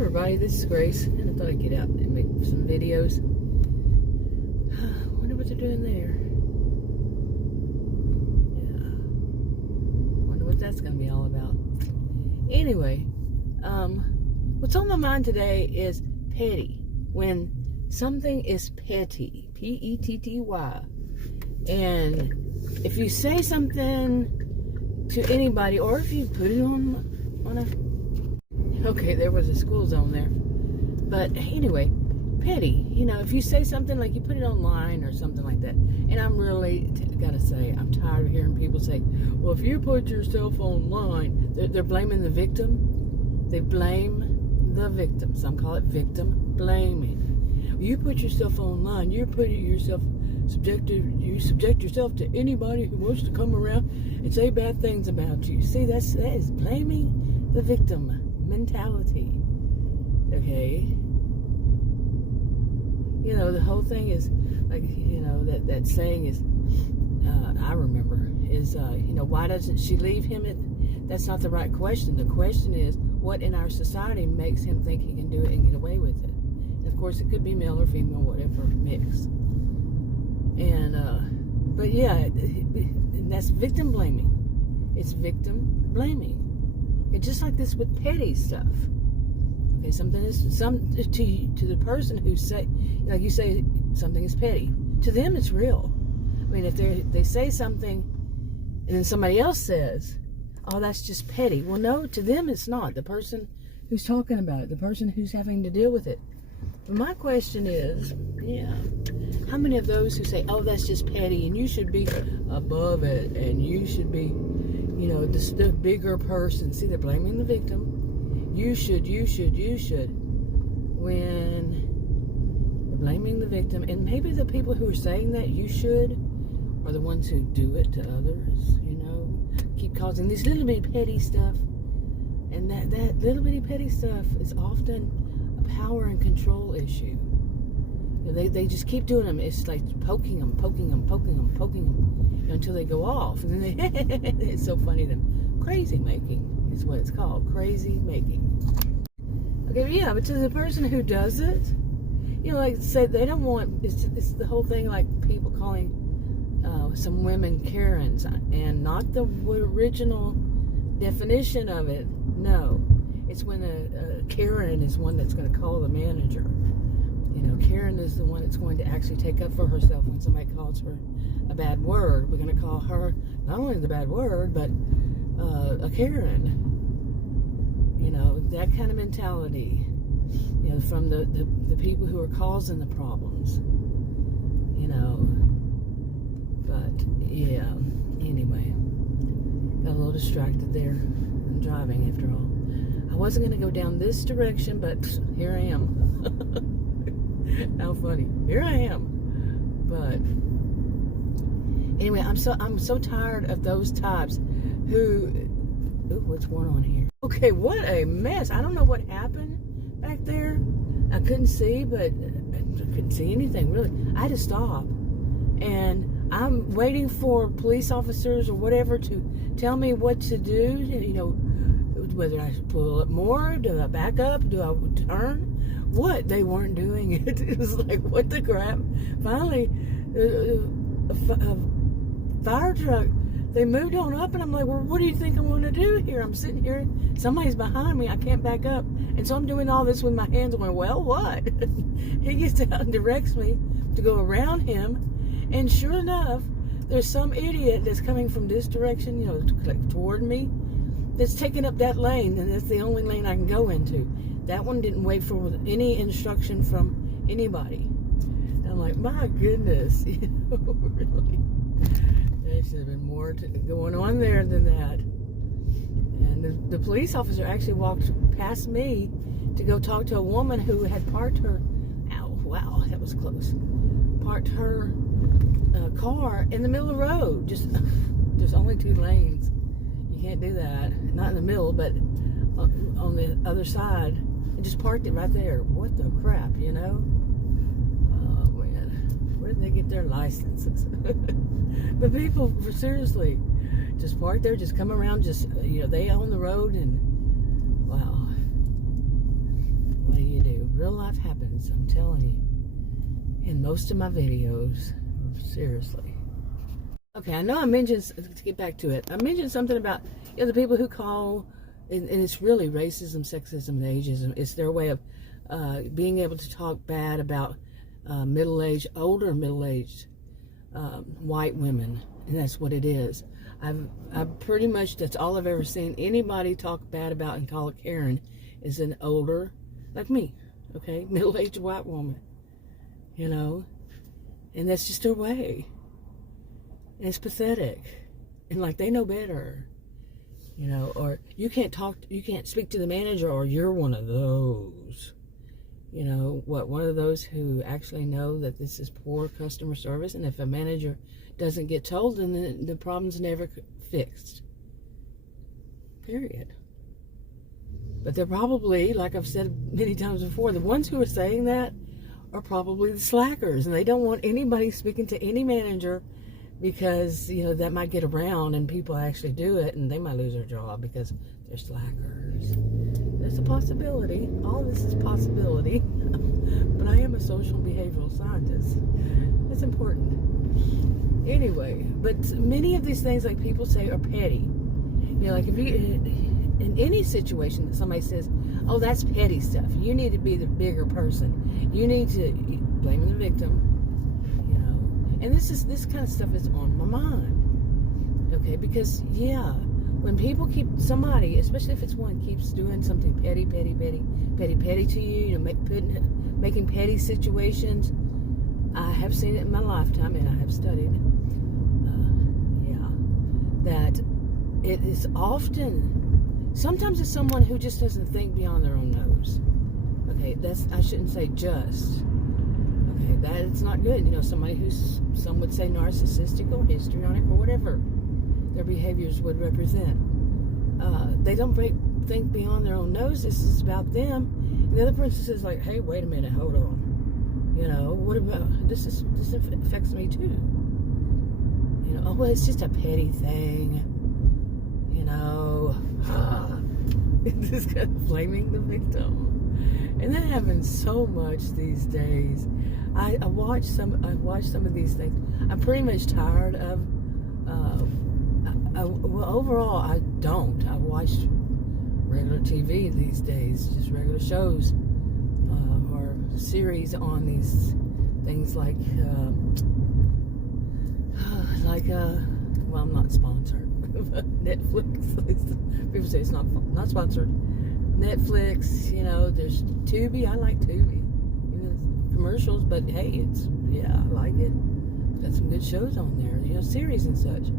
everybody, this is Grace, and I thought I'd get out and make some videos. Wonder what they're doing there. Yeah. Wonder what that's going to be all about. Anyway, what's on my mind today is petty. When something is petty, P-E-T-T-Y. And if you say something to anybody, or if you put it on a... Okay, there was a school zone there. But anyway, petty. You know, if you say something like you put it online or something like that. And I'm really, gotta say, I'm tired of hearing people say, well, if you put yourself online, they're blaming the victim. They blame the victim. Some call it victim blaming. You put yourself online, you're putting yourself you subject yourself to anybody who wants to come around and say bad things about you. See, that is blaming the victim mentality. Okay, you know, the whole thing is like, you know, that saying is I remember is you know, why doesn't she leave him? That's not the right question. The question is, what in our society makes him think he can do it and get away with it? And of course, it could be male or female, whatever, mixed. And but yeah, and that's victim blaming. It's victim blaming. It's just like this with petty stuff. Okay, something is to the person who say, like you say, something is petty. To them, it's real. I mean, if they say something, and then somebody else says, "Oh, that's just petty." Well, no, to them it's not. The person who's talking about it, the person who's having to deal with it. But my question is, yeah, how many of those who say, "Oh, that's just petty," and you should be above it, and you should be, you know, the bigger person. See, they're blaming the victim. You should. When they're blaming the victim. And maybe the people who are saying that you should are the ones who do it to others, you know. Keep causing these little bitty petty stuff. And that little bitty petty stuff is often a power and control issue. You know, they just keep doing them. It's like poking them until they go off. And then it's so funny to them. Crazy making is what it's called. Crazy making. Okay, yeah, but to the person who does it, you know, like say they don't want, it's the whole thing like people calling some women Karens, and not the original definition of it. No, it's when a Karen is one that's going to call the manager. You know, Karen is the one that's going to actually take up for herself when somebody calls her a bad word. We're going to call her not only the bad word, but a Karen. You know, that kind of mentality. You know, from the people who are causing the problems. You know, but yeah. Anyway, got a little distracted there. I'm driving after all. I wasn't going to go down this direction, but here I am. How funny. Here I am. But anyway, I'm so tired of those types who... Ooh, what's going on here? Okay, what a mess. I don't know what happened back there. I couldn't see, but I couldn't see anything, really. I had to stop. And I'm waiting for police officers or whatever to tell me what to do. You know, whether I should pull up more, do I back up, do I turn? What? They weren't doing it. It was like, what the crap? Finally, a fire truck, they moved on up, and I'm like, well, what do you think I'm going to do here? I'm sitting here, somebody's behind me, I can't back up. And so I'm doing all this with my hands. I'm going, well, what? He gets out and directs me to go around him. And sure enough, there's some idiot that's coming from this direction, you know, toward me, that's taking up that lane, and that's the only lane I can go into. That one didn't wait for any instruction from anybody. And I'm like, my goodness, you know, really. There should have been more going on there than that. And the police officer actually walked past me to go talk to a woman who had parked her, wow, that was close, parked her car in the middle of the road. Just, there's only 2 lanes. You can't do that. Not in the middle, but on the other side. And just parked it right there. What the crap, you know? Oh, man. Where did they get their licenses? But people, seriously, just park there, just come around, just, you know, they own the road, and wow. real life happens, I'm telling you, in most of my videos. Seriously. Okay, I know I mentioned, to get back to it, I mentioned something about, the people who call, and it's really racism, sexism, and ageism. It's their way of being able to talk bad about older middle-aged white women, and that's what it is. I've pretty much, that's all I've ever seen anybody talk bad about and call a Karen is an older, like me, okay, middle-aged white woman, and that's just their way. And it's pathetic. And like they know better. Or you can't speak to the manager, or you're one of those. One of those who actually know that this is poor customer service, and if a manager doesn't get told, then the problem's never fixed. Period. But they're probably, like I've said many times before, the ones who are saying that are probably the slackers, and they don't want anybody speaking to any manager because, that might get around and people actually do it, and they might lose their job because they're slackers. There's a possibility. All this is possibility. But I am a social and behavioral scientist. That's important. Anyway, but many of these things, like people say, are petty. Like if you, in any situation that somebody says, oh, that's petty stuff, you need to be the bigger person. You need to blame the victim. And this kind of stuff is on my mind, okay? Because when people somebody, especially if it's one, keeps doing something petty to you, making petty situations. I have seen it in my lifetime, and I have studied. That it is often, sometimes it's someone who just doesn't think beyond their own nose. Okay, I shouldn't say just. That it's not good. Somebody who's, some would say narcissistic or histrionic or whatever their behaviors would represent. They don't think beyond their own nose. This is about them. And the other person says, like, hey, wait a minute, hold on. What about, this affects me too. Oh, well, it's just a petty thing. It's just kind of blaming the victim. And that happens so much these days. I watch some of these things. I'm pretty much tired of. Well, overall, I don't. I watch regular TV these days, just regular shows or series on these things like well, I'm not sponsored. Netflix. People say it's not sponsored. Netflix, there's Tubi. I like Tubi. Commercials, but hey, I like it. Got some good shows on there, series and such.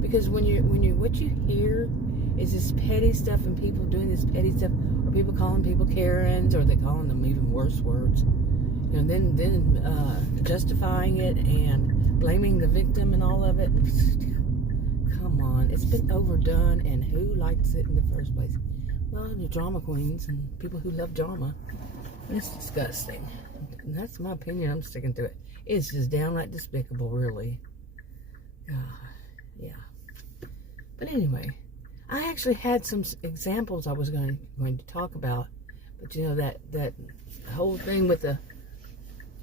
Because what you hear is this petty stuff, and people doing this petty stuff, or people calling people Karens, or they calling them even worse words. Then justifying it and blaming the victim and all of it. Come on, it's been overdone, and who likes it in the first place? Well, the drama queens and people who love drama. It's disgusting. And that's my opinion. I'm sticking to it. It's just downright despicable, really. Yeah. But anyway, I actually had some examples I was going to talk about. But that whole thing with the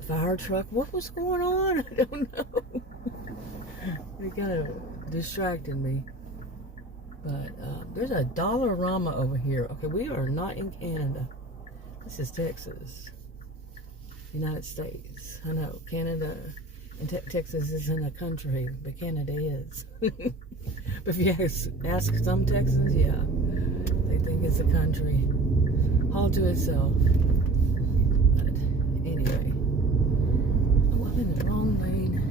fire truck, what was going on? I don't know. It kind of distracted me. But there's a Dollarama over here. Okay, we are not in Canada. This is Texas. United States. I know, Canada and Texas isn't a country, but Canada is. But if you ask some Texans, they think it's a country all to itself. But anyway, I'm in the wrong lane.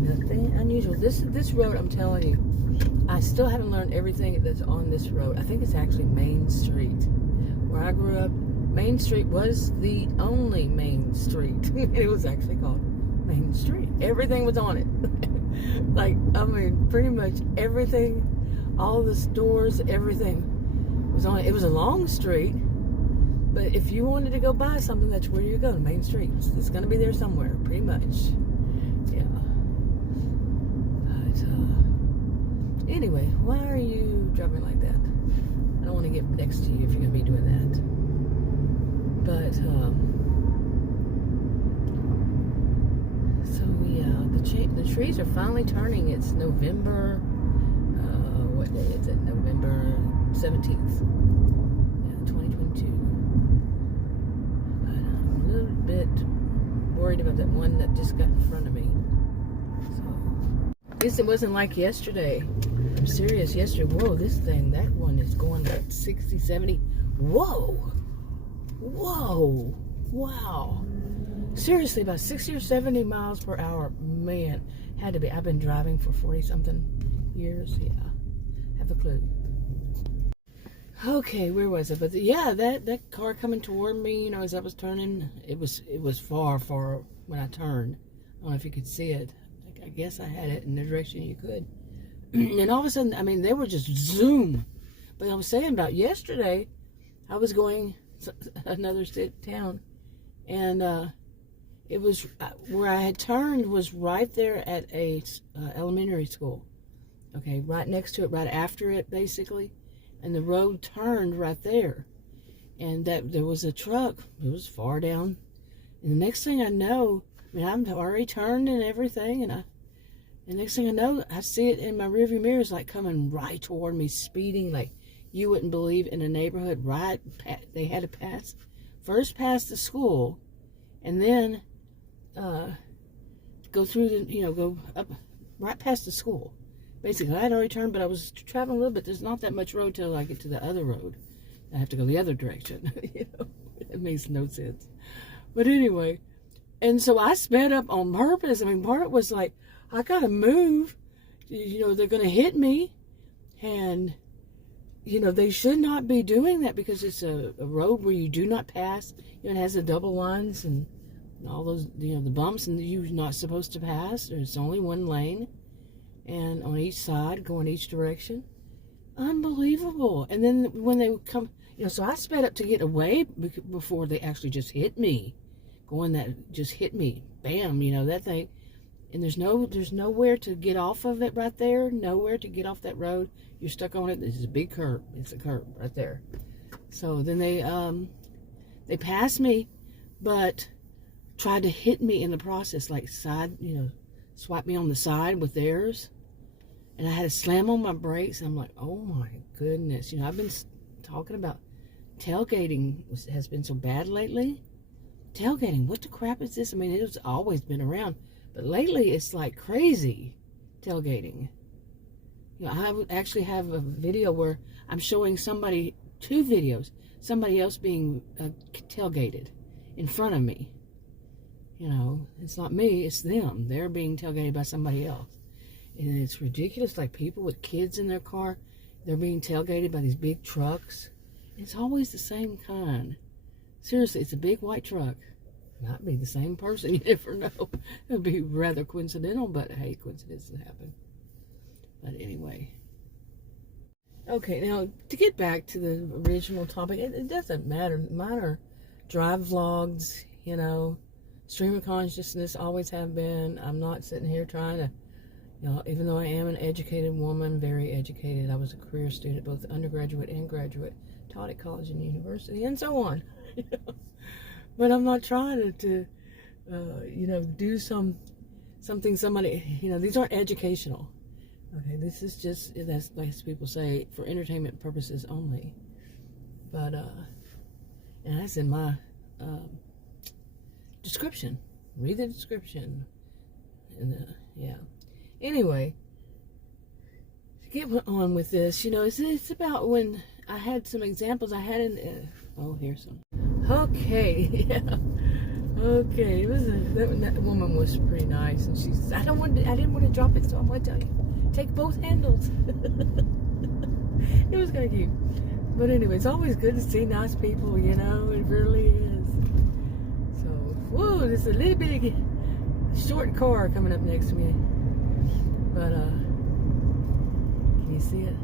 Nothing unusual. This road, I'm telling you, I still haven't learned everything that's on this road. I think it's actually Main Street. Where I grew up, Main Street was the only Main Street. It was actually called Main Street. Everything was on it. Pretty much everything, all the stores, everything was on it. It was a long street, but if you wanted to go buy something, that's where you go, to Main Street. It's going to be there somewhere, pretty much. Yeah. But, anyway, why are you driving like that? I don't want to get next to you if you're going to be doing that. But so yeah, the trees are finally turning. It's November. What day is it? November 17th. Yeah, 2022. But I'm a little bit worried about that one that just got in front of me. So at least it wasn't like yesterday. I'm serious. Yesterday, whoa, this thing, that one is going like 60, 70. Whoa. Whoa. Wow. Seriously, about 60 or 70 miles per hour. Man, had to be. I've been driving for 40-something years. Yeah. Have a clue. Okay, where was it? But yeah, that car coming toward me, as I was turning, it was far when I turned. I don't know if you could see it. I guess I had it in the direction you could. And all of a sudden, I mean, they were just zoom. But I was saying about yesterday, I was going another town, and it was where I had turned was right there at a elementary school. Okay, right next to it, right after it, basically. And the road turned right there. And there was a truck. It was far down. And the next thing I know, I mean, I'm already turned and everything. And the next thing I know, I see it in my rearview mirror. It's like coming right toward me, speeding like you wouldn't believe, in a neighborhood. Right, they had to first pass the school, and then go through go up right past the school. Basically, I had already turned, but I was traveling a little bit. There's not that much road till I get to the other road. I have to go the other direction. It makes no sense. But anyway, and so I sped up on purpose. I mean, part of it was like, I gotta move. They're gonna hit me, and they should not be doing that, because it's a road where you do not pass. It has the double lines and all those, the bumps, and you're not supposed to pass. There's only one lane. And on each side, going each direction. Unbelievable. And then when they would come, so I sped up to get away before they actually just hit me. Just hit me. Bam, that thing. And there's nowhere to get off of it right there. Nowhere to get off that road. You're stuck on it. This is a big curb. It's a curb right there. So then they passed me, but tried to hit me in the process, like side, swipe me on the side with theirs. And I had to slam on my brakes. I'm like, oh my goodness. I've been talking about tailgating has been so bad lately. Tailgating, what the crap is this? I mean, it's always been around. But lately, it's like crazy tailgating. I would actually have a video where I'm showing somebody, 2 videos, somebody else being tailgated in front of me. It's not me, it's them. They're being tailgated by somebody else. And it's ridiculous, like people with kids in their car, they're being tailgated by these big trucks. It's always the same kind. Seriously, it's a big white truck. Might be the same person, you never know. It would be rather coincidental, but hey, coincidences happen. But anyway. Okay, now, to get back to the original topic, it doesn't matter. Mine are drive vlogs, stream of consciousness, always have been. I'm not sitting here trying to, even though I am an educated woman, very educated. I was a career student, both undergraduate and graduate, taught at college and university, and so on. But I'm not trying to do something somebody, these aren't educational. Okay, this is just, that's like people say, for entertainment purposes only. But, and that's in my description. Read the description. And, yeah. Anyway, to get on with this, it's about when I had some examples I had in, here's some. Okay, yeah. Okay, it was that woman was pretty nice, and she says, I didn't want to drop it, so I'm going to tell you. Take both handles. It was kind of cute. But anyway, it's always good to see nice people, it really is. So, whoa, there's a little big short car coming up next to me. But, can you see it?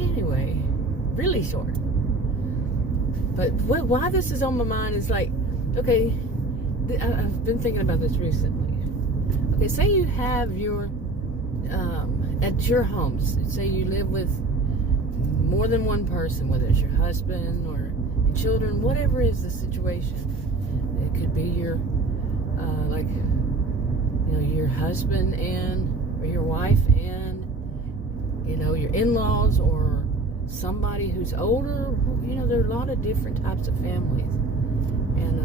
Anyway, really short. But why this is on my mind is like, okay, I've been thinking about this recently. Okay, say you have your, at your home, say you live with more than one person, whether it's your husband or children, whatever is the situation. It could be your, your husband or your wife and, your in-laws or somebody who's older. There are a lot of different types of families. And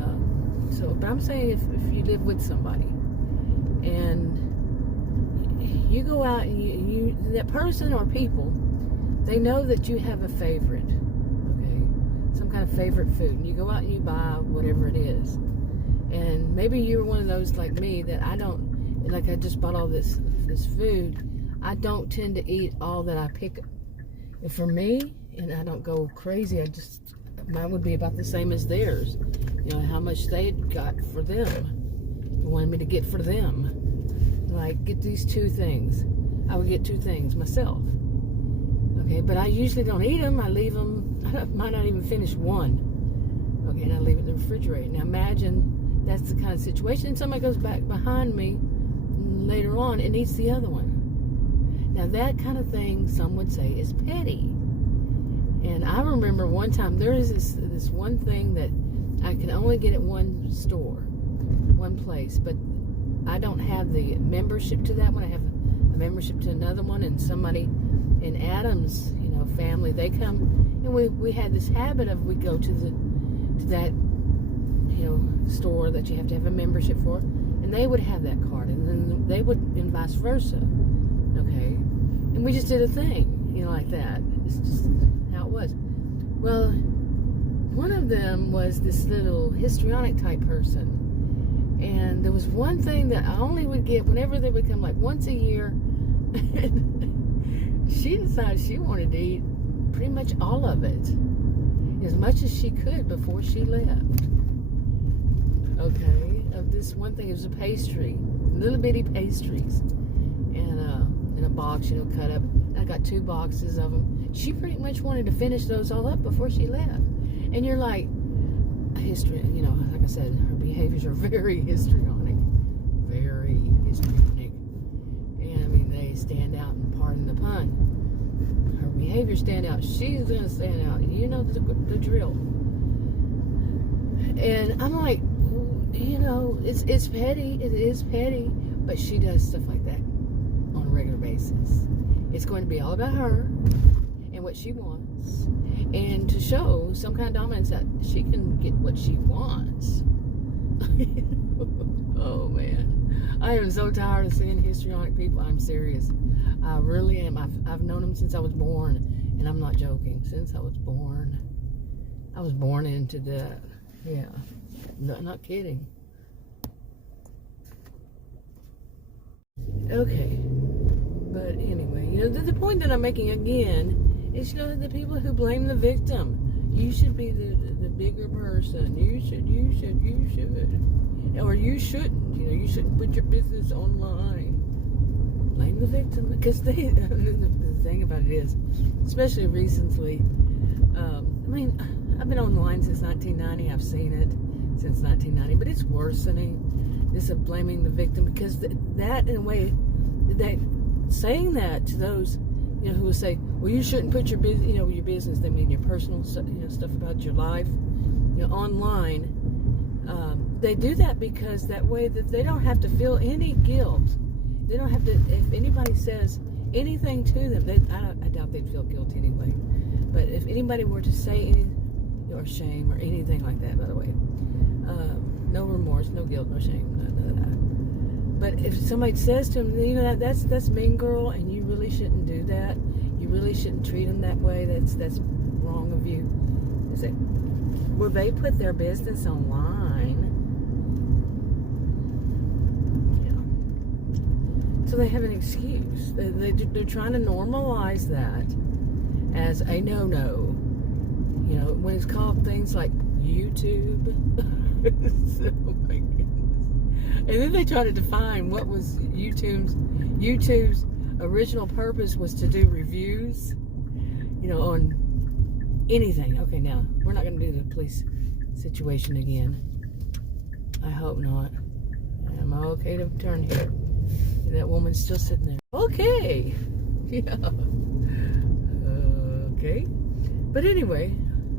but I'm saying if you live with somebody and you go out and that person or people, they know that you have a favorite, okay? Some kind of favorite food. And you go out and you buy whatever it is. And maybe you're one of those like me that I just bought all this food. I don't tend to eat all that I pick. And for me, and I don't go crazy, mine would be about the same as theirs. How much they got for them. Wanted me to get for them. Like, get these 2 things. I would get 2 things myself. Okay, but I usually don't eat them. I leave them. I might not even finish one. Okay, and I leave it in the refrigerator. Now imagine that's the kind of situation. And somebody goes back behind me later on and eats the other one. Now that kind of thing, some would say, is petty. And I remember one time, there is this one thing that I can only get at one store, one place, but I don't have the membership to that one. I have a membership to another one, and somebody in Adam's, family, they come, and we had this habit of we go to that, store that you have to have a membership for, and they would have that card, and then they would, and vice versa, okay? And we just did a thing, like that. It's just how it was. Well, one of them was this little histrionic type person. And there was one thing that I only would get whenever they would come, like once a year. And she decided she wanted to eat pretty much all of it, as much as she could before she left. Okay, of this one thing, it was a pastry, little bitty pastries, and in a box, cut up. I got 2 boxes of them. She pretty much wanted to finish those all up before she left. And you're like, history, like I said, her behaviors are very histrionic. Very histrionic. And I mean, they stand out, and pardon the pun. Her behaviors stand out. She's going to stand out. The drill. And I'm like, it's petty. It is petty. But she does stuff like that on a regular basis. It's going to be all about her and what she wants, and to show some kind of dominance that she can get what she wants. Oh man, I am so tired of seeing histrionic people. I'm serious. I really am. I've known them since I was born, and I'm not joking. Since I was born into that. Yeah, no, not kidding. Okay, but anyway, the point that I'm making again is, the people who blame the victim. You should be the bigger person. You should, or you shouldn't. You shouldn't put your business online. Blame the victim, because the thing about it is, especially recently. I've been online since 1990. I've seen it since 1990, but it's worsening. This of blaming the victim, because that, in a way, that saying that to those, who will say, well, you shouldn't put your business, your business, they mean your personal, stuff about your life, online. They do that because that way that they don't have to feel any guilt. They don't have to, if anybody says anything to them, I doubt they'd feel guilt anyway. But if anybody were to say anything, or shame, or anything like that, by the way, no remorse, no guilt, no shame, none of that. But if somebody says to them, that's mean girl, and you really shouldn't do that. You really shouldn't treat them that way. That's wrong of you. Is it? Well, they put their business online. Yeah. So they have an excuse. They're trying to normalize that as a no-no. When it's called things like YouTube. Oh my goodness. And then they try to define what was YouTube's original purpose was to do reviews, on anything. Okay, now, we're not going to do the police situation again. I hope not. Am I okay to turn here? That woman's still sitting there. Okay. Yeah. Okay. But anyway,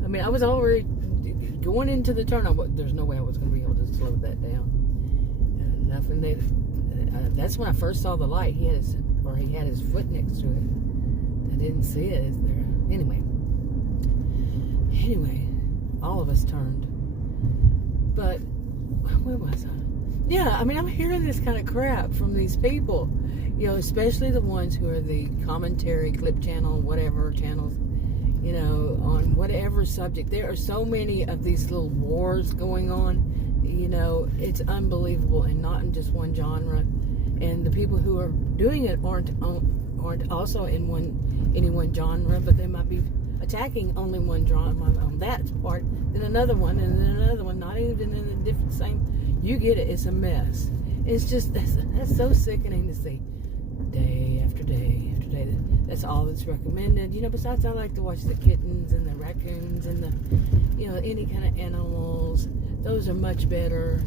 I mean, I was already going into the turn. There's no way I was going to be able to slow that down. That's when I first saw the light. He had his foot next to it. I didn't see it. Is there? Anyway, all of us turned. But where was I? Yeah, I mean, I'm hearing this kind of crap from these people, especially the ones who are the commentary, clip channel, whatever channels, on whatever subject. There are so many of these little wars going on, it's unbelievable, and not in just one genre. And the people who are doing it aren't also in any one genre, but they might be attacking only one genre on that part, then another one, and then another one, not even in the different same. You get it. It's a mess. It's just that's so sickening to see, day after day after day. That's all that's recommended. Besides, I like to watch the kittens and the raccoons and the, any kind of animals. Those are much better,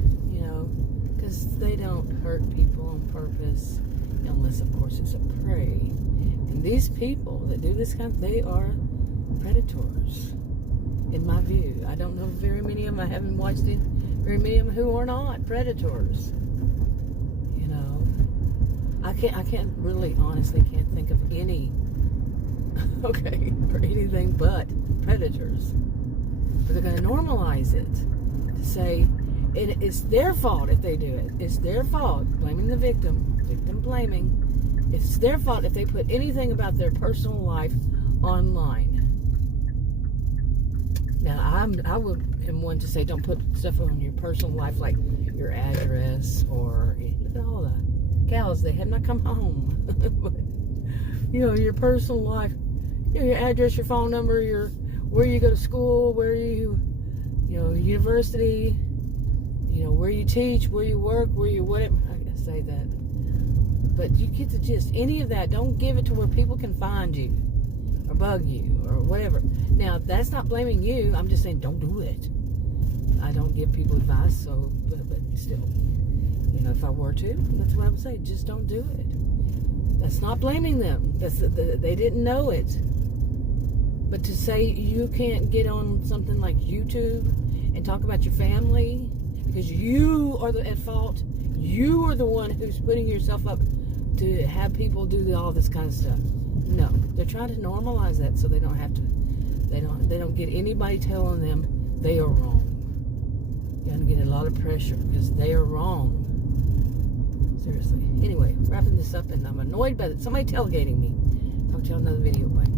because they don't hurt people on purpose, unless, of course, it's a prey. And these people that do this they are predators, in my view. I don't know very many of them. I haven't watched very many of them who are not predators. I can't really, honestly, can't think of any, or anything but predators. But they're going to normalize it to say it's their fault if they do it. It's their fault, blaming the victim blaming. It's their fault if they put anything about their personal life online. Now, I am one to say don't put stuff on your personal life, like your address, or look at all the cows, they have not come home. But, your personal life, your address, your phone number, where you go to school, where you, university, where you teach, where you work, where you whatever. I gotta say that. But you get the gist. Any of that, don't give it to where people can find you or bug you or whatever. Now, that's not blaming you. I'm just saying don't do it. I don't give people advice, so, but still, if I were to, that's what I would say. Just don't do it. That's not blaming them. They didn't know it. But to say you can't get on something like YouTube and talk about your family because you are at fault, you are the one who's putting yourself up to have people do all this kind of stuff. No, they're trying to normalize that so they don't have to. They don't get anybody telling them they are wrong. You're gonna get a lot of pressure because they are wrong. Seriously. Anyway, wrapping this up, and I'm annoyed by somebody tailgating me. Talk to y'all in another video. Bye.